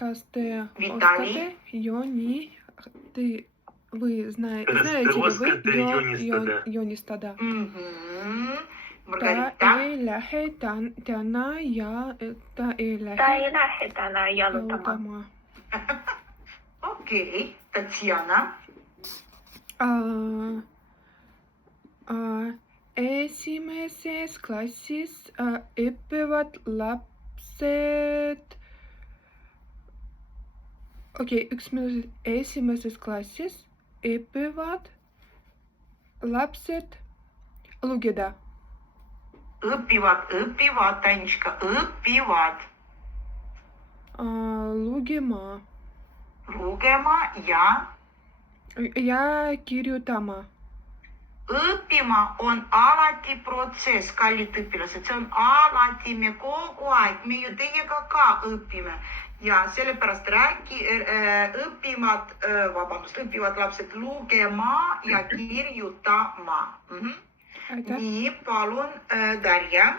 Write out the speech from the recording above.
kas te Vitali. oskate знаете Kas te ли вы oskate joonistada? joonistada? Ta Margarita. ei lähe täna ta ei Ta lähe ei lähe täna jalutama. jalutama. Okei. Tatjana. Esimeses klassis õpivad lapsed. Okei, üks minut. Esimeses klassis õpivad lapsed lugeda. Õpivad, Tanjuška, õpivad. Lugema ja kirjutama. õppima on alati protsess, kallid õpilased, see on alati, me kogu aeg, me ju teiega ka õpime ja sellepärast õpivad lapsed lugema ja kirjutama. Nii, palun, Darja.